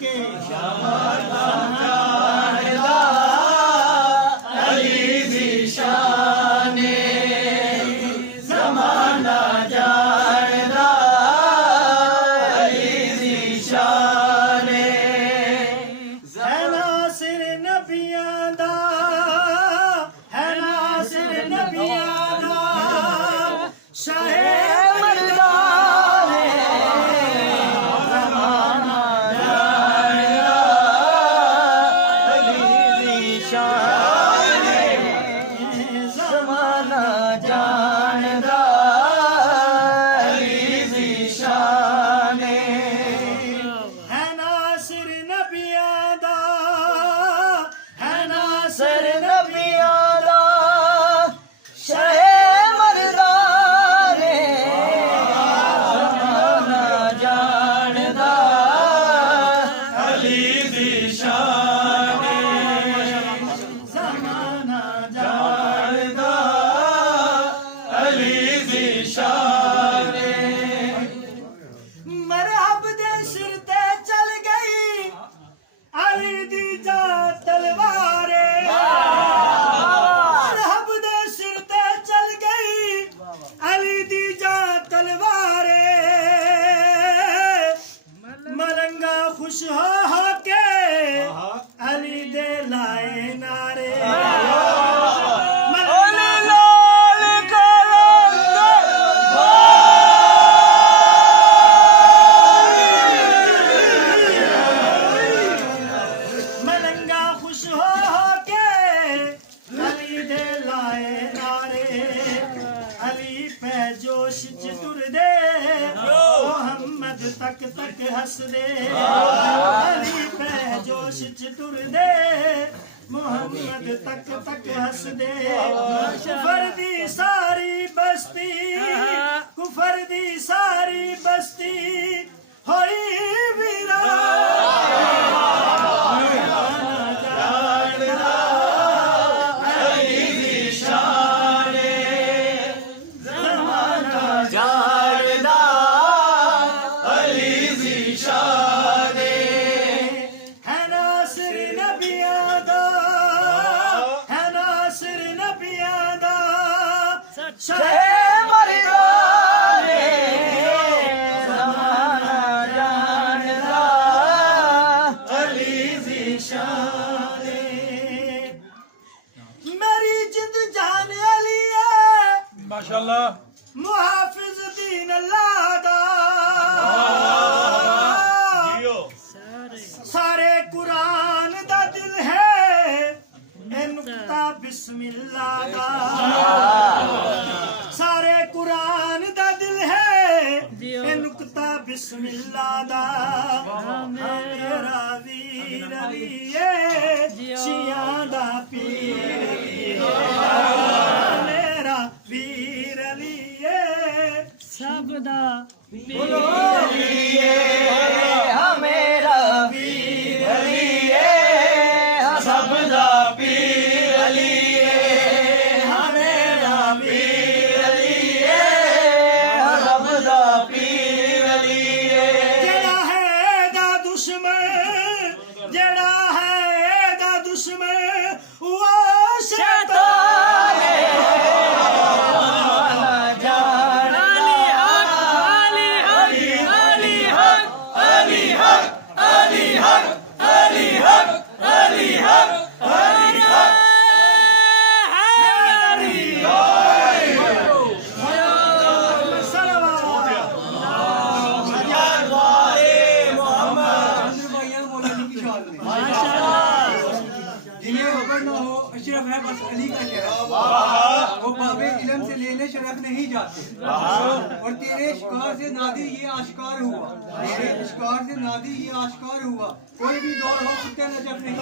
के अली दी शाने ज़माना जानदा अली दी शाने है नासिर नबियां दा है नासिर नबियां दा शाहे खुश हो के अली दे लाए नारे मलंगा खुश हो के अली दे लाए नारे अली पे जोश चतुर दे मोहम्मद तक तक हंस दे अली पे जोश चतुर दे मोहम्मद तक तक हंस दे कुफर दी सारी बस्ती कुफर दी सारी बस्ती होई वीरा माशाअल्लाह मुहाफिज दीन अल्लाह दा सारे कुरान दा दिल है ए नुक्ता बिस्मिल्लाह दा सारे कुरान दा दिल है ए नुक्ता बिस्मिल्लाह दा मेरा वीर अली है शियां दा पीर मेरा वीर अली है सबदा बोलो अली है मेरा वीर अली है सबदा पीर अली है मेरा वीर अली है सबदा पीर अली जेड़ा है दा दुश्मन जेड़ा है दा दुश्मन वो शैतान है अशरफ है बस अली का शरफ वो बाबे इल्म से लेने शरफ नहीं जाते और तेरे शिकार से नादी ये आश्कार हुआ तेरे शिकार से नादी ये आश्कार हुआ कोई भी दौर हो कुत्ते नजफ नहीं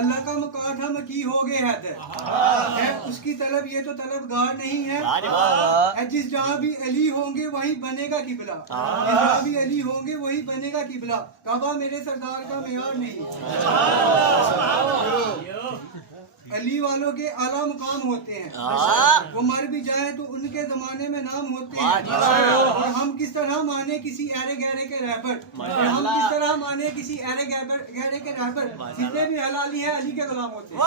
अल्लाह का मुकाम हम की हो गए है उसकी तलब ये तो तलबगार नहीं है जिस जहाँ भी अली होंगे वहीं बनेगा किबला जिस जहाँ भी अली होंगे वहीं बनेगा किबला काबा मेरे सरदार का मेयार नहीं है अली वालों के आला मुकाम होते हैं। वो मर भी जाए तो उनके जमाने में नाम होते हैं। और हम किस तरह माने किसी ऐरे गहरे के रहबर, और हम किस तरह माने किसी ऐरे गहरे के रहबर, जितने भी हलाली है अली के गुलाम होते हैं।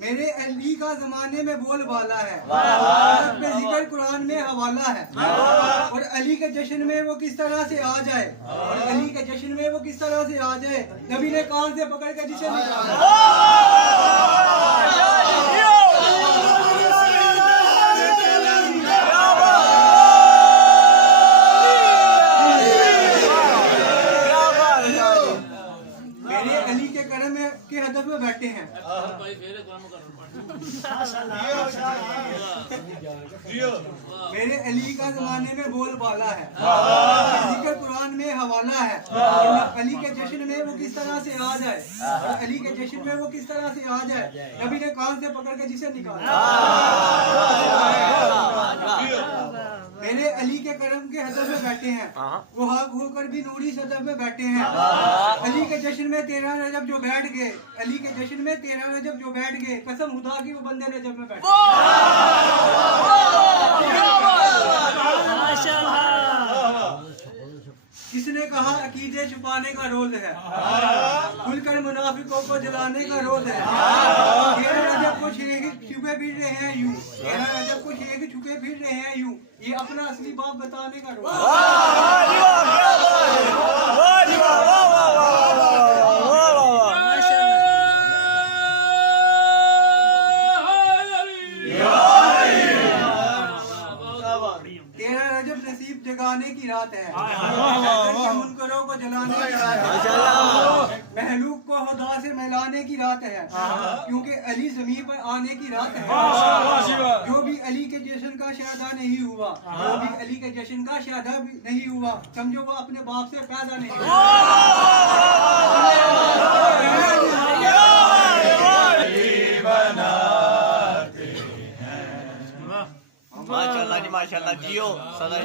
मेरे अली का जमाने में बोल बाला है, में जिक्र कुरान में हवाला है। और अली के जश्न में वो किस तरह से आ जाए, और अली के जश्न में वो किस तरह से आ जाए, नबी ने कान से पकड़ के जिसे मेरे अली के करम में के हदफ में बैठे हैं। मेरे अली का जमाने में बोल बाला है, जिक्र कुरान में हवाला है। और अली के जश्न में वो किस तरह से आ जाए, और अली के जश्न में वो किस तरह से आ जाए, नबी ने कान से पकड़ के जिसे निकाला। मेरे अली के करम के हदफ में बैठे हैं, वो हक होकर भी नूरी सदफ में बैठे हैं। अली के जश्न में 13 रजब जो बैठ गए, अली के जश्न में 13 रजब जो बैठ गए, कसम खुदा की वो बंदे रजब में बैठे। किसने कहा अकीदे छुपाने का रोज है, खुलकर मुनाफिकों को जलाने का रोज है। 13 रजब को छुपे फिर रहे हैं यूं, 13 रजब को छुपे फिर रहे हैं यूं, ये अपना असली बाप बताने का रोज है। जगाने की रात है, मुनकरों को जलाने की रात है, महलूक को खुदा से मिलाने की रात है, क्योंकि अली ज़मीन पर आने की रात है। जो भी अली के जश्न का शादा नहीं हुआ, जो भी अली के जश्न का शादा नहीं हुआ, समझो वो अपने बाप से पैदा नहीं हुआ। माशाल्लाह जी, माशाल्लाह जियो सदा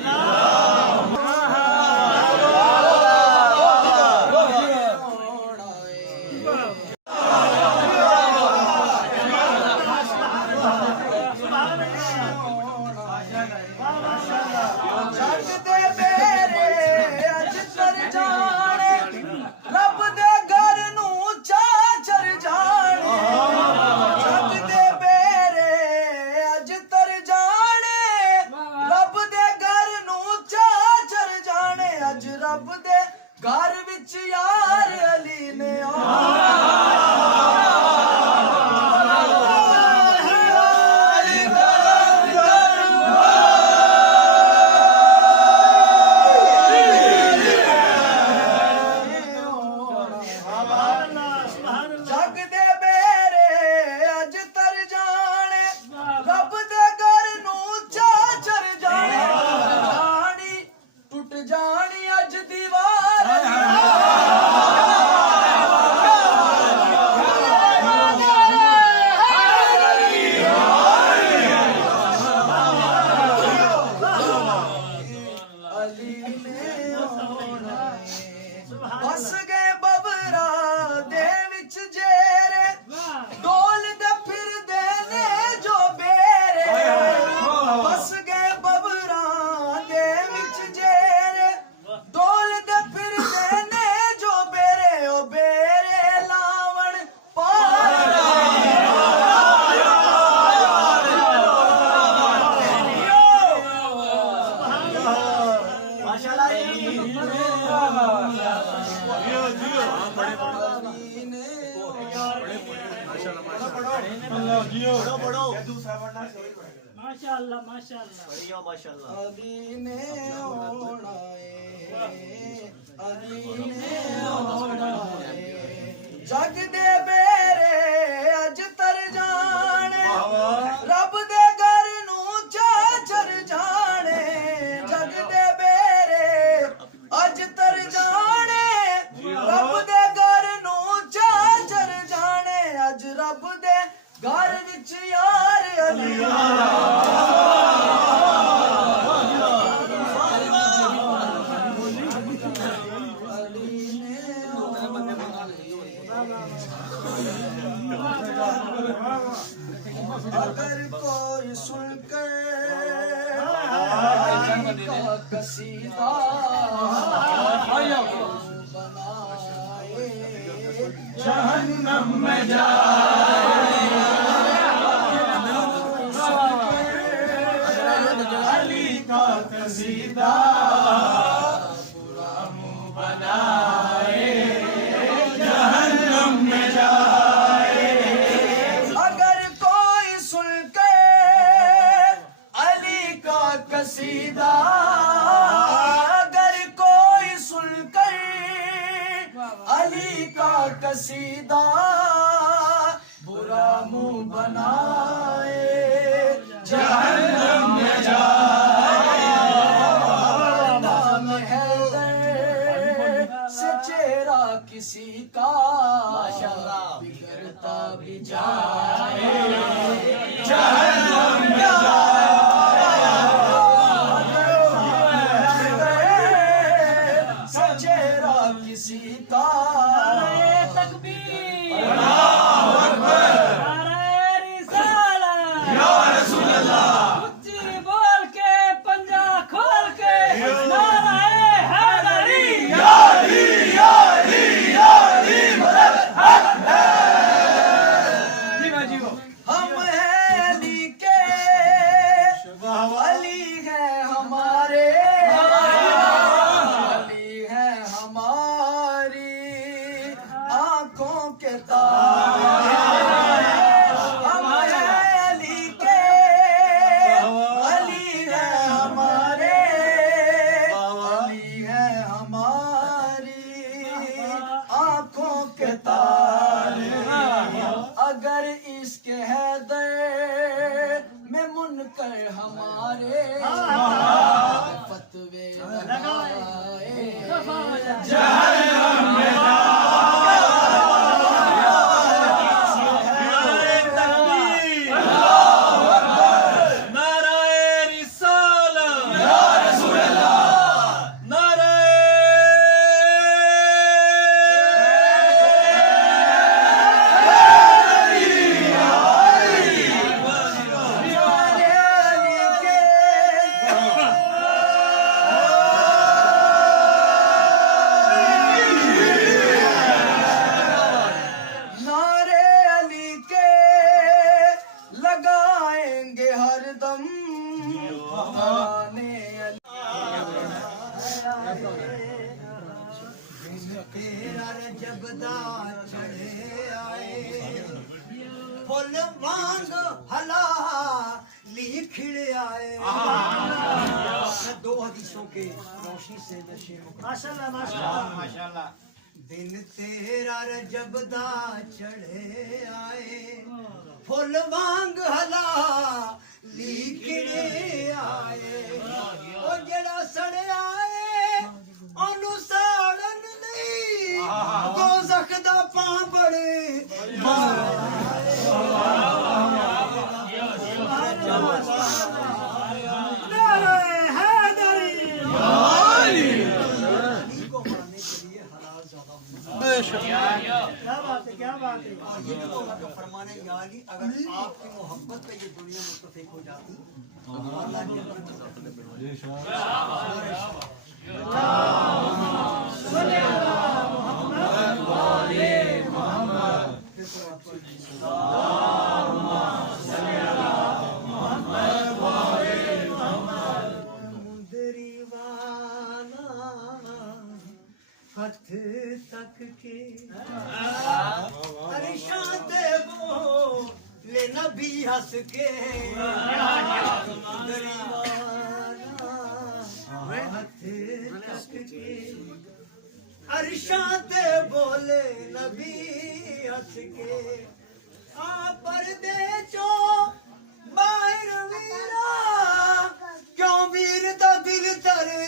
घर विच यार अली ने जग दे बेरे अज तर जाने, रब दे घर नू चाचर जाने, जानी टुट जानी अज दीवार। बस गए बबरा दे विच जेरे, डोल दे फिर देने जो बेरे। बस गए बबरा दे विच जेरे, डोल दे फिर देने जो बेरे। ओ बेरे लावण माशाअल्लाह माशाअल्लाह माशाल्लाह अली ने होना अली ने होना जग दे बेरे अज तर जाने, रब दे घर नू चाचर जाने। जग दे बेरे अज तर जाने, रब दे घर नू चाचर जाने। अज रब दे घर विच यार अली अगर कोई सुनकर अली का कसीदा बनाए जहन्नम में जाए अली का कसीदा बुरा मुंह बनाए जहन्नम में जाए अगर कोई सुनकर अली का कसीदा अगर कोई सुनकर अली का कसीदा बुरा मुंह बनाए जहन्नम में जाए नाम हैदर से चेहरा किसी का बिगड़ता भी जाए जहन्नम में से चेहरा किसी का हम हैं अली के अली है हमारे अली है हमारी आंखों के तारे हम हैं अली के अली है हमारे अली है हमारी आंखों के तारे अगर इसके हैदर में मुनकर हमारे फतवे लगाए जहन्नम में नारे अली के लगाएंगे हरदम नारे तेरा जबदा चढ़े आए फुल वांग हला लिखड़े आए मैं दो हदीसों के रोशनी से नशे माशाल्लाह माशाल्लाह दिन तेरा जबदा चढ़े आए फुल वांग हला लिखड़े आए ओ जड़ा सड़े आए ओनू साड़न नहीं दोज़ख दा पां बड़े नारे हैदरी को पाने के लिए हलाल ज्यादा क्या बात है क्या बात है और ये भी होगा तो फरमाने या अली अगर आपकी मोहब्बत पे ये दुनिया मुत्तफिक हो जाती तो अल्लाह की हथ तक के अरिशां दे वो ले नबी हंस के हथ तक के अरिशां दे बोले नबी हंस के आ पर्दे चो बाहर वीरा क्यों वीर दा दिल तरे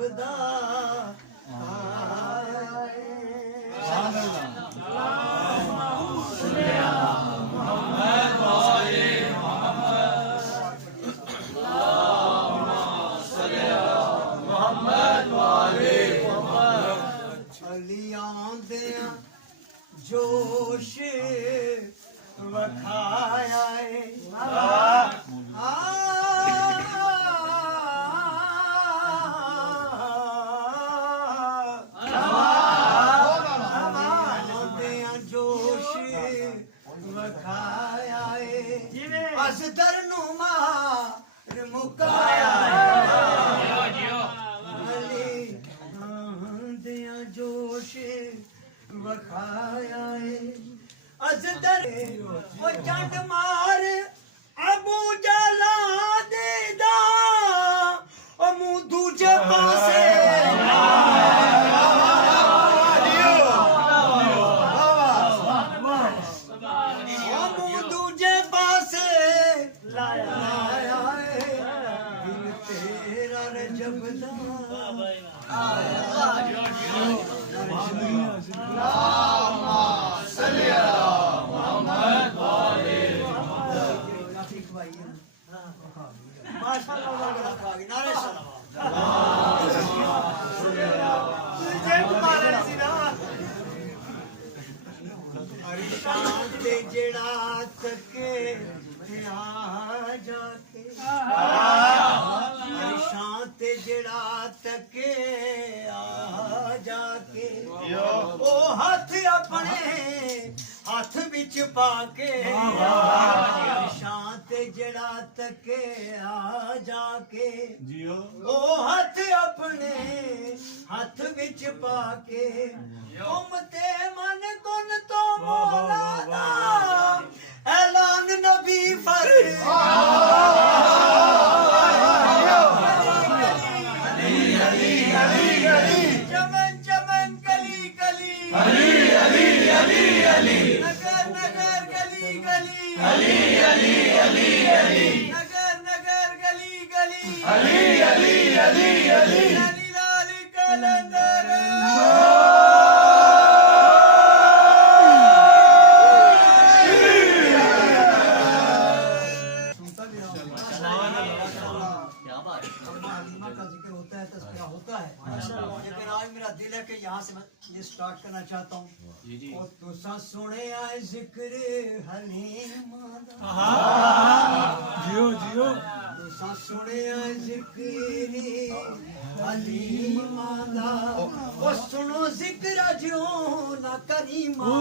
जबदा अलियां दे जोश वखाया है जोश वखाया है असदर नु मार मुकाया जोश वखाया है असदर ओ चंड मार अबू जला देदा ओ मुंह दूजे पासे मुंह दूजे पासे लाया है दिल तेरा रजबदा जड़ा तके जाके शांत जड़ा तके जाके ओ हाथ अपने हाथ बिच पाके शांत जड़ा तके जाके ओ हाथ अपने हाथ बिच पाके उमते मन कुन तो मौला दा ऐलान नबी फर चमन चमन कली कली नगर नगर गली गली नगर नगर गली गली लाली लाली कलंदर लेकिन आज मेरा दिल है कि यहाँ से मैं ये स्टार्ट करना चाहता हूँ और तुसा सुने आए जिक्र हलीमा जियो तुसा सुने आए जिक्र हलीमा दा ओ सुनो जिक्र जो ना करीमा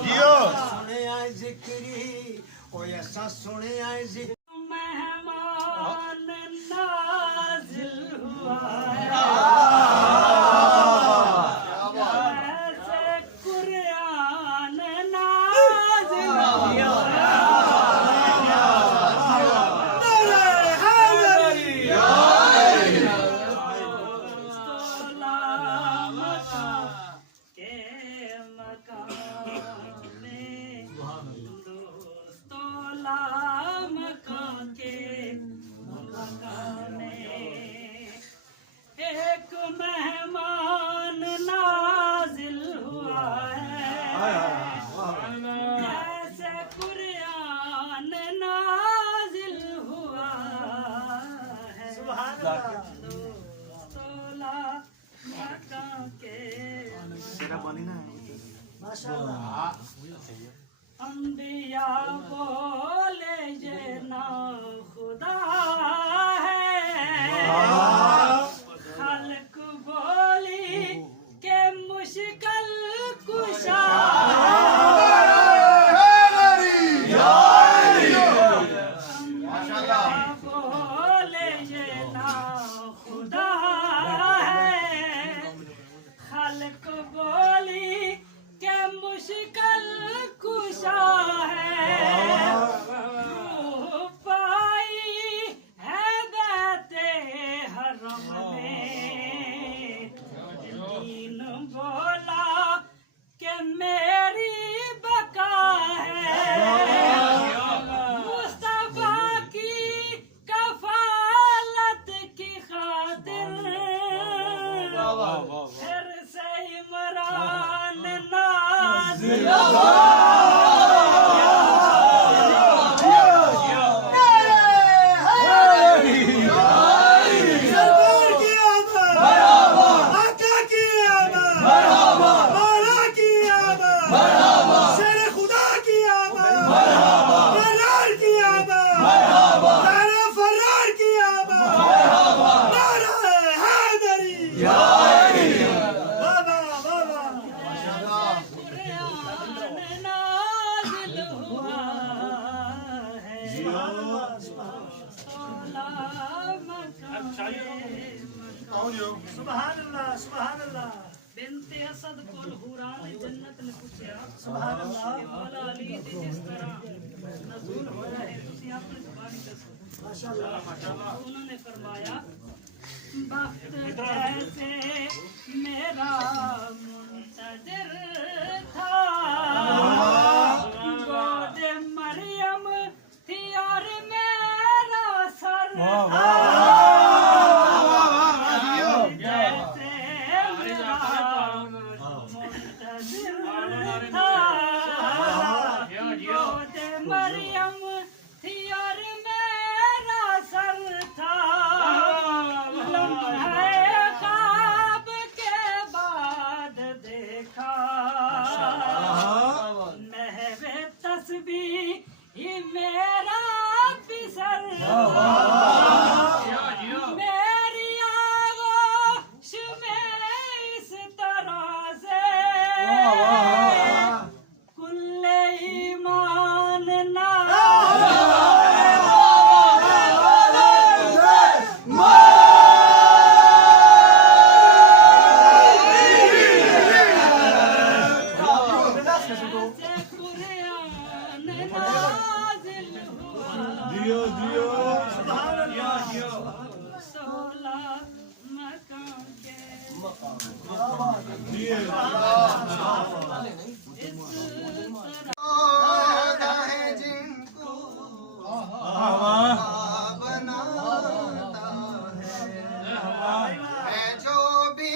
जियो सुने आए जिक्र ओ ऐसा सुने आए जिक्र एक मेहमान नाजिल हुआ है ऐसे कुरान नाजिल हुआ है तोला मक्का के अंबिया बोले ये ना खुदा है खल्क बोली के मुश्किल कुशा बोले ये ना खुदा है खल्क बोली के मुश्किल कुशा है पाई है बैते हरम में दीन बोला कि मेरी बका है मुस्तफा की कफालत की खातिर फिर से इमरान नाज़िल सरकार की आमद आका की आमद सुभान अल्लाह सुभान अल्लाह बिनते असद कोल हुरान जन्नत ने पूछा सुभान अल्लाह कि मौला अली ते जिस तरह नज़ूल होया है तुसी अपनी जुबानी दसो माशाअल्लाह उन्होंने फरमाया वक्त जैसे मेरा मुंतज़िर था गोद मरियम थी और मेरा सर जैसे मेरा मुंतज़िर था गोद मरियम थी और मेरा सर था लम्हे ख्वाब के बाद देखा महवे तस्बीह ही मेरा फिसल मेरी आगोश में इस तरह से कुल्ले ईमान ना से कुरान नाज़िल हुआ सोला मकान के है जिनको बनाता है जो भी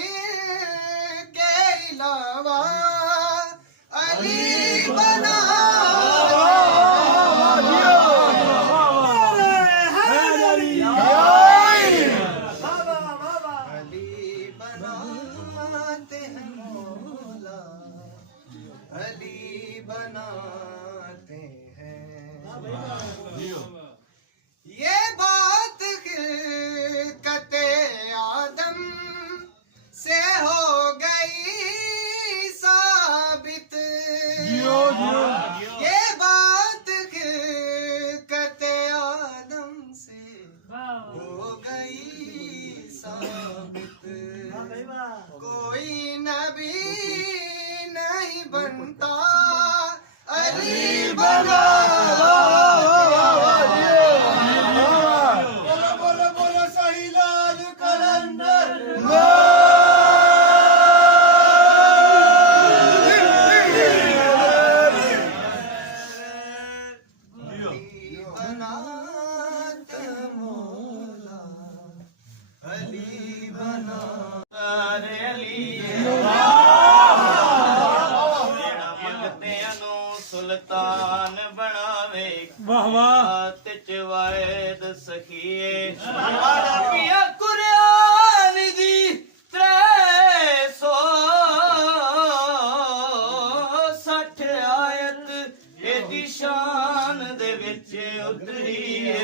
के अलावा अली बना अली बनाते हैं मौला अली बनाते हैं ये बात खिलकते आदम से हो गई साबित ये बात खिलकते आदम से हो गई साबित कोई नबी नहीं बनता अली बना सुल्तान बनावे वाह वाह वायद सखिए पिया कुरान दी 360 आयत एदी शान दे विच उतरी है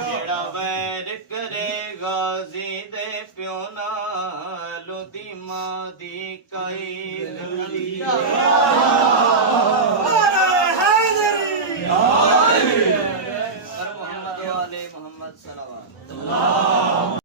जेड़ा वैर करे गाजी दे प्यो नाल दी मां दी काई गली